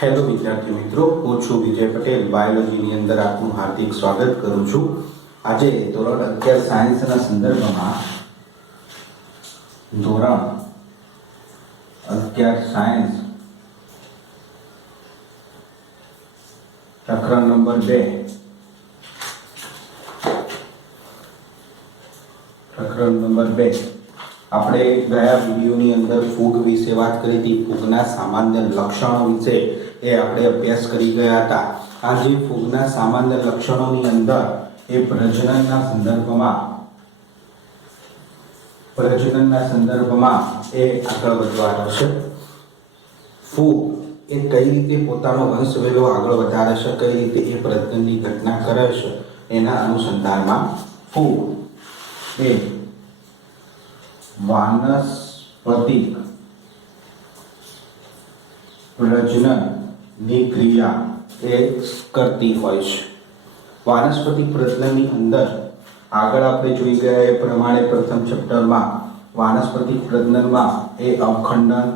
Hello વિદ્યાર્થી મિત્રો, હું છું વિજય પટેલ. બાયોલોજીની અંદર આપનું હાર્દિક સ્વાગત કરું છું. આજે ધોરણ 11 સાયન્સના સંદર્ભમાં ધોરણ 11 સાયન્સ પ્રકરણ નંબર 2 આપણે ગયા વિડીયોની અંદર ફૂગ વિશે વાત કરી હતી. ફૂગના સામાન્ય લક્ષણો વિશે આપણે અભ્યાસ કરી ગયા હતા. આ જે ફૂગના સામાન્ય લક્ષણોની અંદર એ પ્રજનનના સંદર્ભમાં એ આગળ વધવાનો છે. ફૂગ એ કઈ રીતે પોતાનો વંશવેલો આગળ વધારે છે, કઈ રીતે એ પ્રજનનની ઘટના કરે છે, એના અનુસંધાનમાં ફૂગ એ વાનસ્પતિક પ્રજનનની ક્રિયા એ કરતી હોય છે. વાનસ્પતિક પ્રજનનની અંદર આગળ આપણે જોઈ ગયા એ પ્રમાણે પ્રથમ ચેપ્ટરમાં વાનસ્પતિક પ્રજનનમાં એ અવખંડન,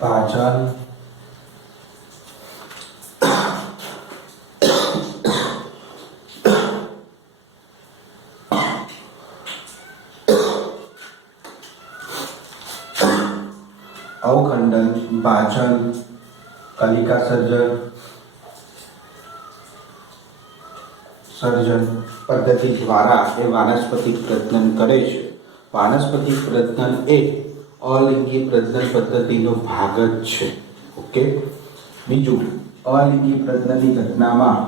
પાચન, કલિકા સર્જન પદ્ધતિ દ્વારા એ વાનસ્પતિક પ્રજનન કરે છે. વાનસ્પતિક પ્રજનન એ અલિંગી પ્રજનન પદ્ધતિનો ભાગ જ છે. ઓકે. બીજું, અલિંગી પ્રજનનની ઘટનામાં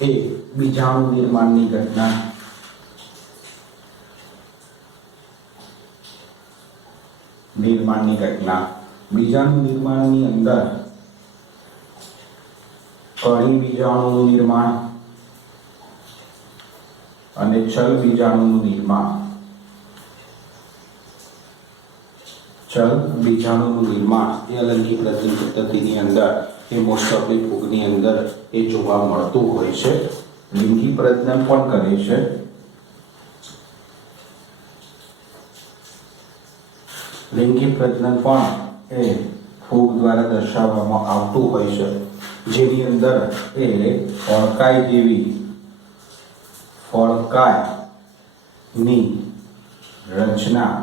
એ બીજાણુ નિર્માણની ઘટના, બીજાણુ નિર્માણની અંદર કણી બીજાણુનું નિર્માણ અને ચલ બીજાણુનું નિર્માણ એ અલિંગી પ્રજનન પદ્ધતિની અંદર એ મોસ્ટ ઓફલી ફૂગની અંદર એ જોવા મળતું હોય છે. લિંગી પ્રજનન પણ કરે છે. લિંગી પ્રજનન પણ એ ફૂગ દ્વારા દર્શાવવામાં આવતું હોય છે, જેની અંદર એ ફળકાયની રચના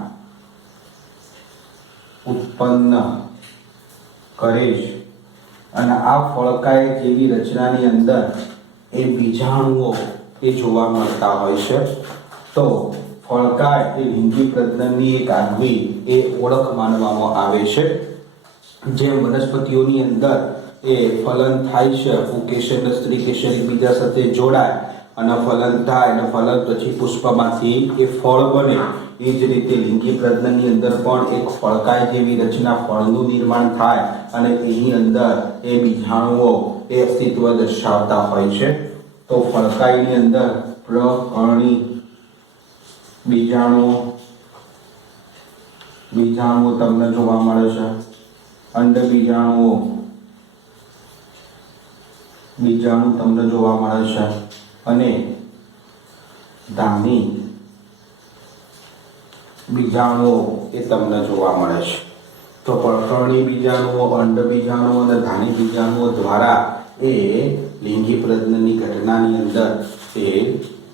ઉત્પન્ન કરે છે. અને આ ફળકાય જેવી રચનાની અંદર એ બીજાણુઓ એ જોવા મળતા હોય છે. તો ફળકાય એ લિંગી પ્રજનનની એક આગવી એ ઓળખ માનવામાં આવે છે. જેમ વનસ્પતિઓની અંદર એ ફલન થાય છે, પુકેશર અને સ્ત્રીકેશર એકબીજા સાથે જોડાય અને ફલન થાય અને ફલન પછી પુષ્પમાંથી એ ફળ બને, એ જ રીતે લિંગી પ્રજનનની અંદર પણ એક ફળકાય જેવી રચના, ફળનું નિર્માણ થાય અને એની અંદર એ બીજાણુઓ એ અસ્તિત્વ દર્શાવતા હોય છે. તો ફળકાયની અંદર પ્રકરણી બીજાણુઓ તમને જોવા મળે છે. અંડ બીજાણુ તમને જોવા મળે છે અને ધાની બીજાણુઓ એ તમને જોવા મળે છે. તો પ્રકરણી બીજાણુઓ, અંડ બીજાણુઓ અને ધાની બીજાણુઓ દ્વારા એ લિંગી પ્રજનનની ઘટનાની અંદર એ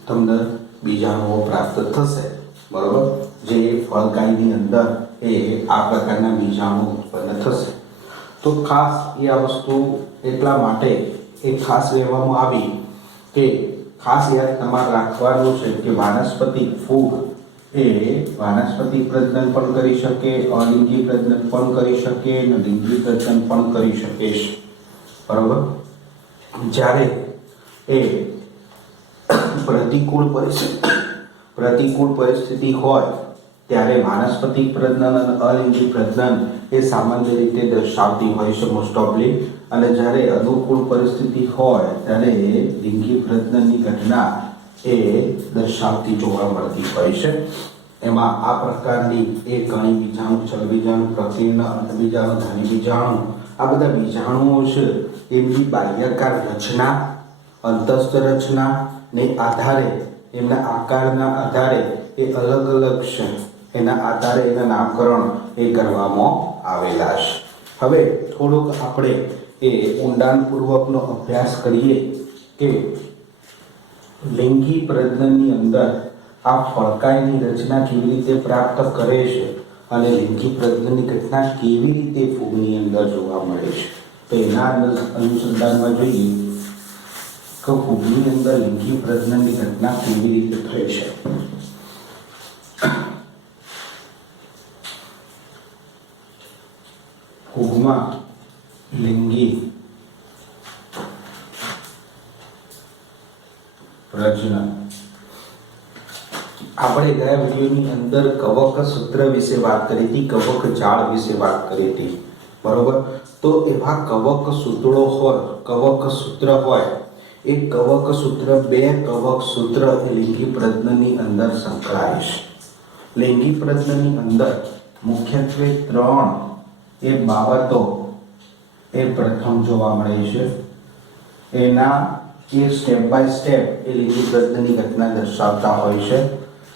તમને બીજાણુઓ પ્રાપ્ત થશે. બરોબર. જે ફળકાયની અંદર એ આ પ્રકારના બીજાણુ ઉત્પન્ન થશે. તો ખાસ એ આ વસ્તુ એટલા માટે એ ખાસ કહેવામાં આવી કે ખાસ યાદ તમારે રાખવાનું છે કે વાનસ્પતિક ફૂગ એ વાનસ્પતિક પ્રજનન પણ કરી શકે, અલિંગી પ્રજનન પણ કરી શકે અને લિંગી પ્રજનન પણ કરી શકે છે. બરોબર. જ્યારે એ પ્રતિકૂળ પરિસ્થિતિ હોય ત્યારે વાનસ્પતિક પ્રજનન અને અલિંગી પ્રજનન એ સામાન્ય રીતે દર્શાવતી હોય છે મોસ્ટ ઓફલી, અને જ્યારે અનુકૂળ પરિસ્થિતિ હોય ત્યારે લિંગી પ્રજનનની ઘટના એ દર્શાવતી જોવા મળતી હોય છે. એમાં આ પ્રકારની એ કણી બીજાણુ, ચલ બીજાણુ, પ્રકીર્ણ, અંડ બીજાણુ, ધાની બીજાણુ, આ બધા બીજાણુઓ છે એમની બાહ્યકાર રચના, અંતસ્થ રચના ને આધારે, એમના આકારના આધારે એ અલગ અલગ છે, એના આધારે એના નામકરણ એ કરવામાં આવેલા છે. હવે થોડુંક આપણે એ ઊંડાણપૂર્વકનો અભ્યાસ કરીએ કે લિંગી પ્રજનનની અંદર આ ફળકાયની રચના કેવી રીતે પ્રાપ્ત કરે છે અને લિંગી પ્રજનનની ઘટના કેવી રીતે ફૂગની અંદર જોવા મળે છે. તો એના અનુસંધાનમાં જોઈએ કે ફૂગની અંદર લિંગી પ્રજનનની ઘટના કેવી રીતે થઈ છે. ફૂગમાં લિંગી પ્રજનન આપણે ગયા વિડીયોની અંદર કવક સૂત્ર વિશે વાત કરી હતી, કવક જાળ વિશે વાત કરી હતી, બરોબર. તો એવા કવક સૂત્રો હોય, કવક સૂત્ર હોય, એ કવક સૂત્ર, બે કવક સૂત્ર એ લિંગી પ્રજનનની અંદર સંકળાય છે. લિંગી પ્રજનનની અંદર મુખ્યત્વે ત્રણ એ બાબતો એ પ્રથમ જોવા મળે છે. એના એ સ્ટેપ બાય સ્ટેપ એ લિંગી પ્રજનનની ઘટના દર્શાવતા હોય છે.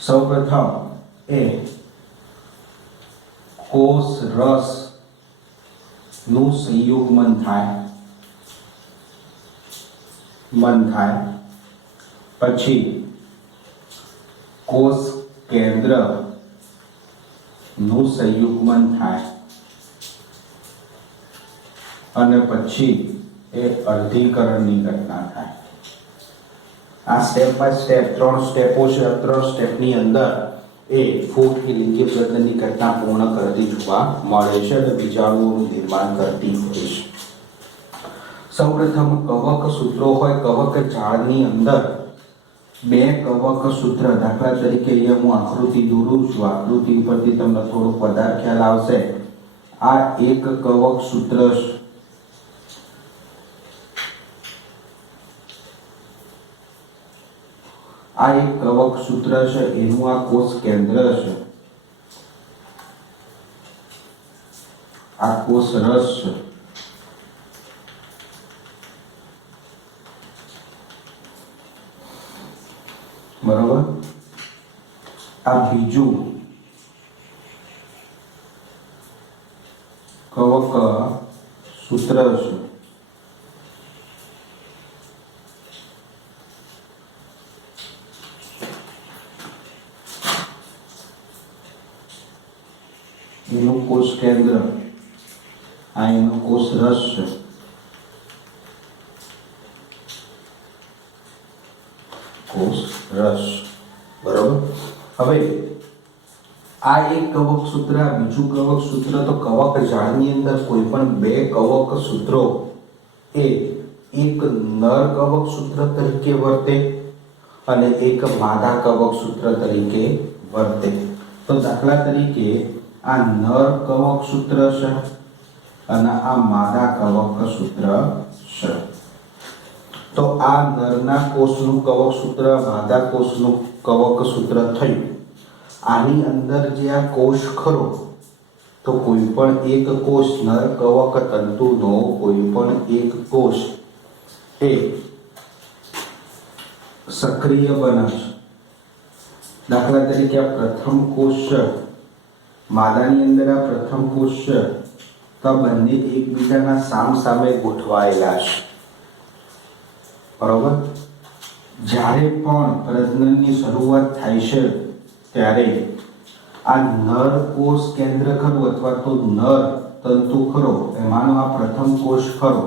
સૌપ્રથમ એ કોષ રસ નું સંયુગ્મન થાય, પછી કોષ કેન્દ્ર નું સંયુગ્મન થાય અને પછી એ અર્ધીકરણની ઘટના થાય. આ સ્ટેપ બાય સ્ટેપ ત્રણ સ્ટેપો છે. ત્રણ સ્ટેપની અંદર એ ફૂગ કે લિંગી પ્રજનનની ઘટના પૂર્ણ કરતી જોવા મળે છે અને બીજાણુઓનું નિર્માણ કરતી હોય છે. સૌપ્રથમ કવક સૂત્રો હોય, કવક જાળની અંદર બે કવક સૂત્ર, દાખલા તરીકે અહીંયા હું આકૃતિ દોરું છું, આકૃતિ ઉપરથી તમને થોડુંક વધારે ખ્યાલ આવશે. આ એક કવક સૂત્ર છે, આ એક કવક સૂત્ર છે, એનું આ કોષ કેન્દ્ર છે, આ કોષ રસ છે. બરોબર. આ બીજું કવક સૂત્ર છે, એનું કોષ કેન્દ્ર, આ એનો કોષ રસ છે. કોષ રસ, બરોબર. હવે આ એક કવક સૂત્ર, આ બીજું કવક સૂત્ર. તો કવક જાળની અંદર કોઈ પણ બે કવક સૂત્રો એ એક નર કવક સૂત્ર તરીકે વર્તે અને એક માદા કવક સૂત્ર તરીકે વર્તે. તો દાખલા તરીકે આ નર કવક સૂત્ર છે અને આ માદા કવક સૂત્ર છે. તો આ નરના કોષનું કવક સૂત્ર, માદા કોષનું કવક સૂત્ર થયું. આની અંદર જે આ કોષ ખરો, તો કોઈ પણ એક કોષ, નર કવક તંતુનો કોઈ પણ એક કોષ એ સક્રિય બને છે. દાખલા તરીકે આ પ્રથમ કોષ છે, માદાની અંદર આ પ્રથમ કોષ છે, તો આ બંને એકબીજાના સામસામે ગોઠવાયેલા છે, બરોબર. જ્યારે પણ પ્રજનનની શરૂઆત થાય છે ત્યારે આ નર કોષ કેન્દ્ર ખરું અથવા તો નર તંતુ ખરો, એમાંનો આ પ્રથમ કોષ ખરો,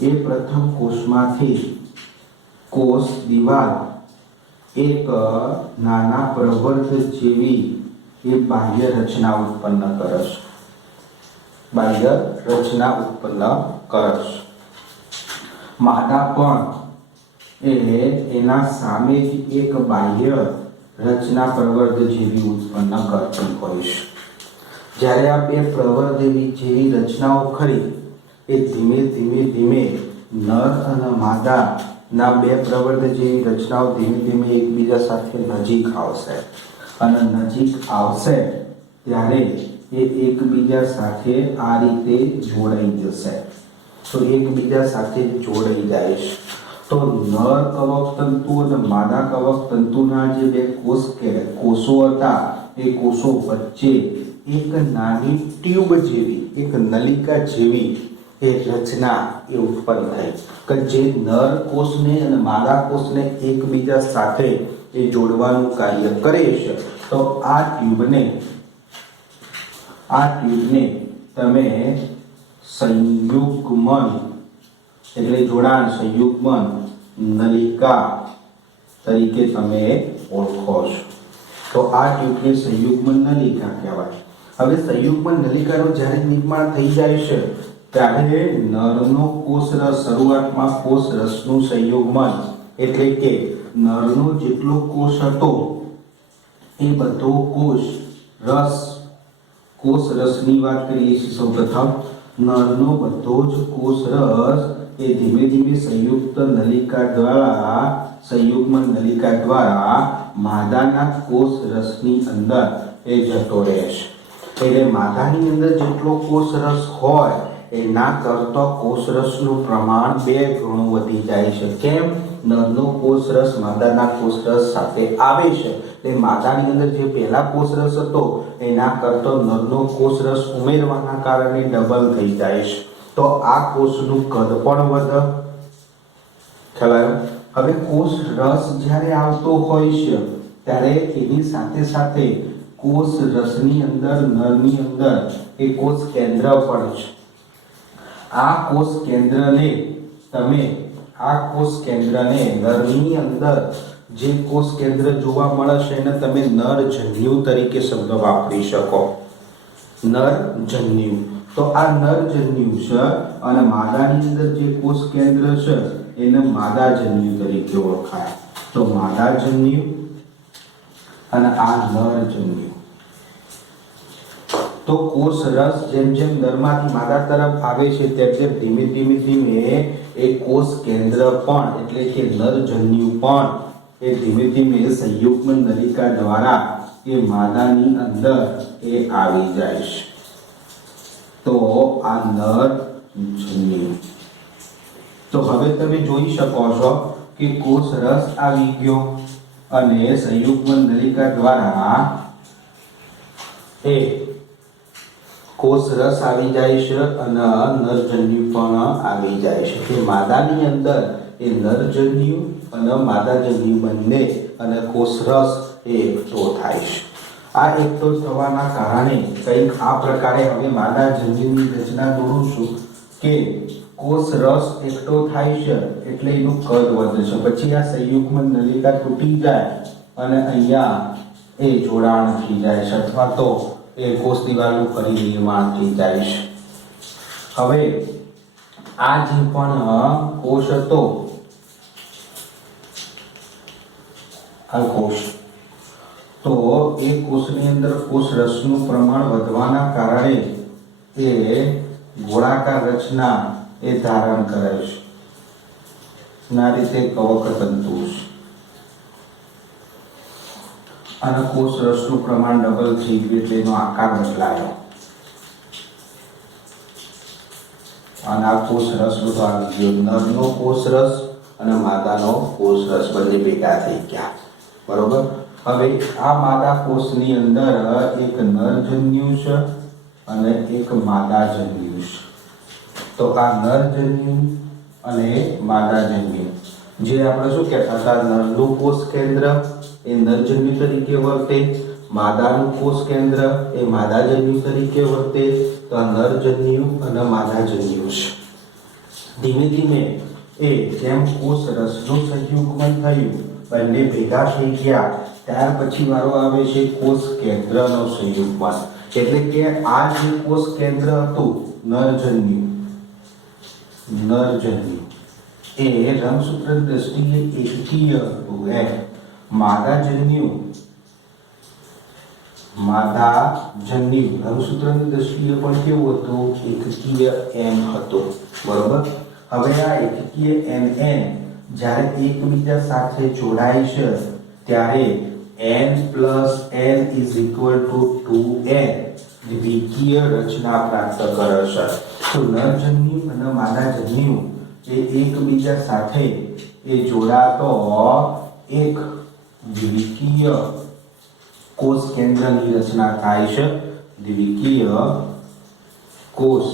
એ પ્રથમ કોષમાંથી કોષ દિવાલ એક નાના પ્રવર્ત જેવી એ બાહ્ય રચના ઉત્પન્ન કરે છે, બાહ્ય રચના ઉત્પન્ન કરે છે. માદા પણ એના સામે જ એક બાહ્ય રચના પ્રવર્ત જેવી ઉત્પન્ન કરતી હોય છે. જ્યારે આ બે પ્રવર્ત જેવી રચનાઓ ખરી એ ધીમે ધીમે ધીમે નર અને માદાના બે પ્રવર્ત જેવી રચનાઓ ધીમે ધીમે એકબીજા સાથે નજીક આવશે અને નજીક આવશે ત્યારે એ એકબીજા સાથે આ રીતે જોડાઈ જશે. તો એકબીજા સાથે જોડાઈ જાય છે. તો નર કવક તંતુ અને માદા કવક તંતુના જે બે કોષો હતા એ કોષો વચ્ચે એક નાની ટ્યુબ જેવી, એક નલિકા જેવી એ રચના એ ઉત્પન્ન થઈ કે જે નર કોષને અને માદા કોષને એકબીજા સાથે એ જોડવાનું કાર્ય કરે છે. તો આ ટ્યુબને તમે સંયુગ્મન એટલે જોડાણ, સંયુગ્મન નલિકા તરીકે તમે ઓળખો છો. તો આ ટ્યુબને સંયુગ્મન નલિકા કહેવાય. હવે સંયુગ્મન નલિકાનું જ્યારે નિર્માણ થઈ જાય છે ત્યારે નરનો કોષરસ, શરૂઆતમાં કોષરસનું સંયુગ્મન એટલે કે નરનો જેટલો કોષ હતો એ બધો કોષરસની વાત કરીએ છીએ. સૌપ્રથમ નરનો બધો જ કોષરસ એ ધીમે ધીમે સંયુગ્મન નલિકા દ્વારા માદાના કોષરસની અંદર એ જતો રહે છે. એટલે માદાની અંદર જેટલો કોષરસ હોય એના કરતા કોષરસનું પ્રમાણ 2 ગણું વધી જાય છે. કેમ? નરનો કોષરસ માદાના કોષરસ સાથે આવે છે. એટલે માદાની અંદર જે પહેલા કોષરસ હતો એના કરતા નરનો કોષરસ ઉમેરવાના કારણે ડબલ થઈ જાય છે. તો આ કોષનું કદ પણ વધે. ખ્યાલ આવ્યો? હવે કોષરસ જ્યારે આવતો હોય છે ત્યારે એની સાથે સાથે કોષરસની અંદર, નરની અંદર એ કોષ કેન્દ્ર પણ છે. આ કોષ કેન્દ્રને નરની અંદર જે કોષ કેન્દ્ર જોવા મળે છે એને તમે નરજન્યુ તરીકે શબ્દ વાપરી શકો. નરજન્યુ. તો આ નરજન્યુ છે અને માદાની અંદર જે કોષ કેન્દ્ર છે એને માદાજન્યુ તરીકે ઓળખાય. તો માદાજન્યુ અને આ નરજન્યુ. તો કોષરસ જેમ જેમ નરમાંથી માદા તરફ આવે છે તેમ ધીમે એ કોષ કેન્દ્ર પણ એટલે કે નરજન્યુ પણ એ ધીમે ધીમે સંયુગ્મન નલિકા દ્વારા એ માદાની અંદર એ આવી જાય છે. તો આ નરજન્યુ. તો હવે તમે જોઈ શકો છો કે કોષરસ આવી ગયો અને સંયુગ્મન નલિકા દ્વારા એ કોષરસ આવી જાય છે અને નરજન્યુ પણ આવી જાય છે. તે માદાની અંદર એ નરજન્યુ અને માદાજન્યુ બંને અને કોષરસ એ એકઠો થાય છે. આ એકઠો થવાના કારણે કંઈક આ પ્રકારે હવે માદાજન્યુની રચના દોરું છું કે કોષરસ એકઠો થાય છે એટલે એનું કદ વધે છે. પછી આ સંયુગ્મન નલિકા તૂટી જાય અને અહીંયા એ જોડાણ થઈ જાય છે અથવા તો એ કોષ દિવાલનું ફરી નિર્માણ થઈ જાય છે. હવે આ જે પણ કોષ હતો આ કોષ, તો એ કોષની અંદર કોષરસનું પ્રમાણ વધવાના કારણે એ ગોળાકાર રચના એ ધારણ કરે છે. આ રીતે કવક તંતુ છે અને કોષરસનું પ્રમાણ ડબલ થઈ ગયું એટલે એનો આકાર બદલાયો અને આ કોષરસ બધો આવી ગયો. નરનો કોષરસ અને માદાનો કોષરસ બંને ભેગા થઈ ગયા. બરોબર. હવે આ માદા કોષની અંદર એક નરજન્યુ છે અને એક માદાજન્યુ છે. તો આ નરજન્યુ અને માદાજન્યુ જે આપણે શું કહેતા હતા, નરનું કોષ કેન્દ્ર એ નરજન્યુ તરીકે વર્તે, માદાનું કોષ કેન્દ્ર એ માદાજન્યુ તરીકે વર્તે. તો આ નરજન્યુ અને માદાજન્યુ છે. ધીમે ધીમે એ જેમ કોષરસનું સંયુગ્મન થયું, બંને ભેગા થઈ ગયા, ત્યાર પછી વારો આવે છે કોષ કેન્દ્રનો સંયુગ્મન. એટલે કે આ જે કોષ કેન્દ્ર હતું નરજન્યુ એ રંગસૂત્રની દ્રષ્ટિએ એકકીય હતું. માદાજન્યુ રંગસૂત્રની દ્રષ્ટિએ પણ કેવું હતું? એકકીય એન હતું. બરોબર. હવે આ એકકીય એન જ્યારે એકબીજા સાથે જોડાય છે ત્યારે n + n = 2n દ્વિકીય રચના પ્રાપ્ત કરે છે. તો નરજન્યુ અને માદાજન્યુ એ એકબીજા સાથે એ જોડાતો એક દ્વિકીય કોષ કેન્દ્રની રચના થાય છે. દ્વિકીય કોષ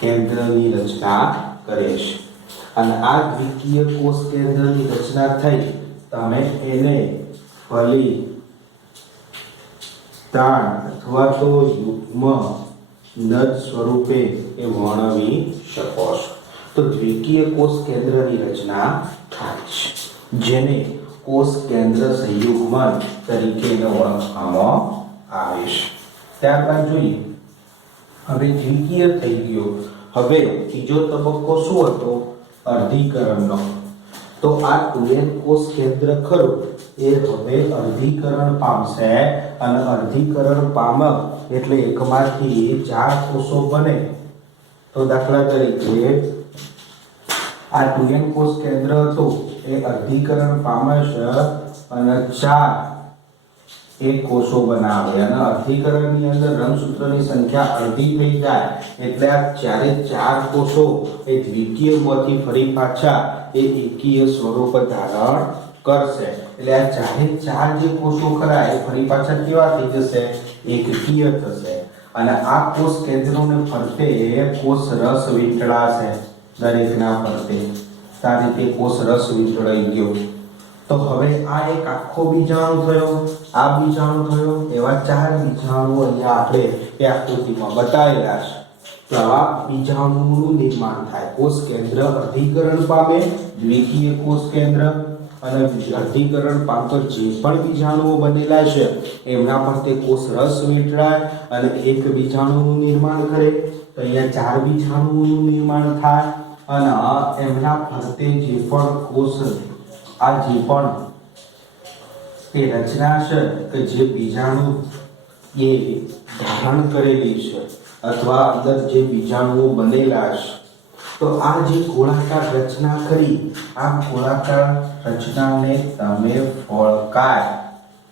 કેન્દ્રની રચના કરે છે અને આ દ્વિકીય કોષ કેન્દ્રની રચના થઈ તમે એને ફલી તાણ અથવા તો યુગ્મ નદ સ્વરૂપે એ વર્ણવી શકો છો. તો દ્વિકીય કોષ કેન્દ્રની રચના થાય છે જેને કોષ કેન્દ્ર સંયુગ્મન તરીકે ઓળખવામાં આવે છે. ત્યારબાદ જોઈએ હવે દ્વિકીય થઈ ગયો. હવે ત્રીજો તબક્કો શું હતો? અર્ધીકરણનો. તો આ 2n કોષ કેન્દ્ર ખરું એ હવે અર્ધીકરણ પામશે અને અર્ધીકરણ પામક એટલે એકમાંથી 4 કોષો બને. તો દાખલા તરીકે આ 2n કોષ કેન્દ્ર હતું એ અર્ધીકરણ પામે છે અને 4 એક કોષો બનાવે અને અર્ધીકરણની અંદર રંગસૂત્રની સંખ્યા અડધી થઈ જાય એટલે આ ચારે 4 કોષો એ દ્વિકીયમાંથી ફરી પાછા એ એકીય સ્વરૂપ ધારણ કરશે. એટલે આ ચારે 4 જે કોષો ખરા એ ફરી પાછા કેવા થઈ જશે? એકકીય થશે અને આ કોષ કેન્દ્રોને ફરતે કોષ રસ વીંટળાશે. દરેકના ફરતે આ રીતે કોષ રસ વીંટળાઈ ગયો. તો હવે આ એક આખો બીજાણુ થયો, આ બીજાણુ થયો, એવા 4 બીજાણુઓ અહીંયા આપણે એ આકૃતિમાં બતાવેલા છે. તો આવા બીજાણુઓનું નિર્માણ થાય. કોષ કેન્દ્ર અર્ધીકરણ પામે, દ્વિકીય કોષ કેન્દ્ર અને અર્ધીકરણ પામતા જે પણ બીજાણુઓ બનેલા છે એમના પર તે કોષ રસ વીંટળાય અને એક બીજાણુનું નિર્માણ કરે. તો અહીંયા 4 બીજાણુઓનું નિર્માણ થાય અને એમના ફરતે જે પણ કોષ આ જે પણ એ રચના છે કે જે બીજાણુ એ ધારણ કરેલી છે અથવા અંદર જે બીજાણુઓ બનેલા છે તો આ જે ગોળાકાર રચના કરી આ ગોળાકાર રચનાને તમે ફળકાય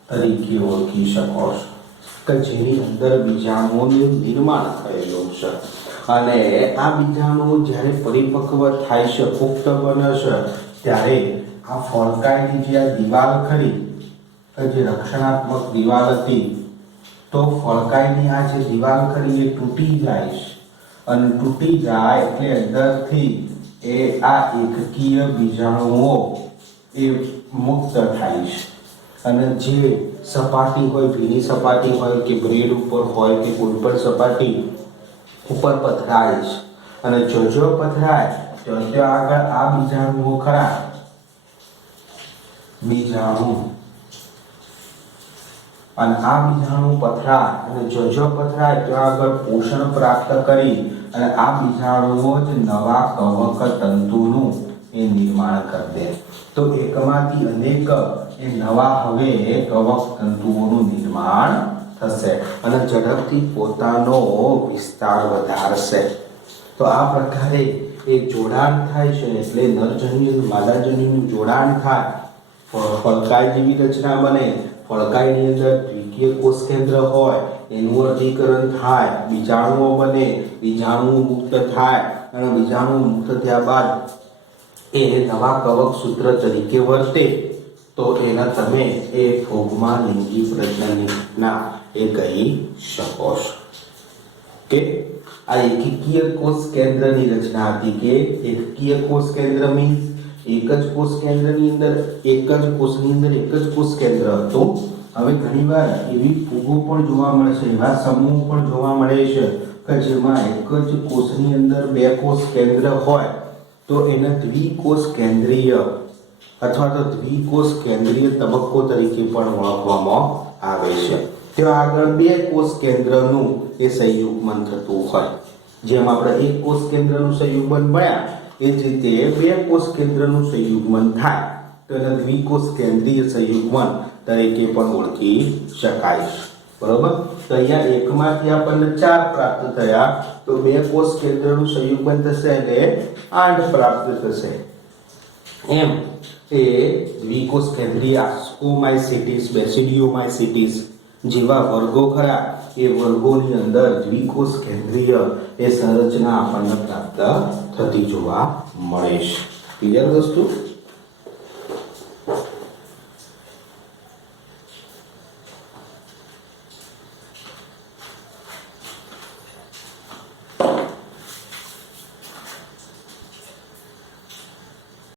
તરીકે ઓળખી શકો છો કે જેની અંદર બીજાણુઓનું નિર્માણ થયેલું છે અને આ બીજાણુઓ જ્યારે પરિપક્વ થાય છે, પુખ્ત બને છે ત્યારે આ ફળકાયની જે આ દિવાલ ખરી કે જે રક્ષણાત્મક દિવાલ હતી તો ફળકાયની આ જે દિવાલ ખરી એ તૂટી જાય છે અને તૂટી જાય એટલે અંદરથી એ આ એકકીય બીજાણુઓ એ મુક્ત થાય છે અને જે સપાટી હોય, ભીની સપાટી હોય કે બ્રેડ ઉપર હોય કે કોઈ પણ સપાટી ઉપર પથરાય છે અને જો પથરાય તો ત્યાં આગળ આ બીજાણુઓ ખરા બીજાણુ અને આ બીજાણુ પથરાય અને જો પથરાય ત્યાં આગળ પોષણ પ્રાપ્ત કરી અને આ બીજાણુઓ જ નવા કવક તંતુનું એ નિર્માણ કરી દે. તો એકમાંથી અનેક એ નવા હવે કવક તંતુઓનું નિર્માણ થશે અને ઝડપથી પોતાનો વિસ્તાર વધારશે. તો આ પ્રકારે એ જોડાણ થાય છે એટલે નરજન્યુ અને માદાજન્યુનું જોડાણ થાય. ફળકાય જેવી રચના બને. ફળકાયની અંદર દ્વિકીય કોષ કેન્દ્ર હોય એનું અર્ધીકરણ થાય, બીજાણુઓ બને, બીજાણુઓ મુક્ત થાય અને બીજાણુ મુક્ત થયા બાદ એ નવા કવક સૂત્ર તરીકે વર્તે તો એના તમે એ ફૂગમાં લિંગી પ્રજનનના એ કહી શકો છો કે આ એકકીય કોષ કેન્દ્રની રચના હતી કે એકકીય કોષ કેન્દ્ર મીન્સ એક જ કોષ કેન્દ્રની અંદર એક જ કોષની અંદર એક જ કોષ કેન્દ્ર હતું. હવે ઘણીવાર એવી ફૂગો પણ જોવા મળે છે, એવા સમૂહ પણ જોવા મળે છે કે જેમાં એક જ કોષની અંદર 2 કોષ કેન્દ્ર હોય તો એને દ્વિકોષ કેન્દ્રીય અથવા તો દ્વિકોષ કેન્દ્રીય તબક્કો તરીકે પણ ઓળખવામાં આવે છે. ત્યાં આગળ 2 કોષ કેન્દ્રનું એ સંયુગ્મન થતું હોય. જેમ આપણે એક કોષ કેન્દ્રનું સંયુગ્મન ભણ્યા એ જ રીતે 2 કોષ કેન્દ્રનું સંયુગ્મન થાય તો એને દ્વિકોષ કેન્દ્રીય સંયુગ્મન તરીકે પણ ઓળખી શકાય છે. બરોબર? તો અહીંયા એકમાંથી આપણને 4 પ્રાપ્ત થયા તો 2 કોષ કેન્દ્રનું સંયુગ્મન થશે એટલે 8 પ્રાપ્ત થશે. એમ એ દ્વિકોષ કેન્દ્રીય સ્કોમાઇસિટીસ, બેસિડિયોમાઇસિટીસ જેવા વર્ગો ખરા એ વર્ગોની અંદર દ્વિકોષ કેન્દ્રીય એ સંરચના આપણને પ્રાપ્ત થતી જોવા મળે છે. ક્લિયર વસ્તુ?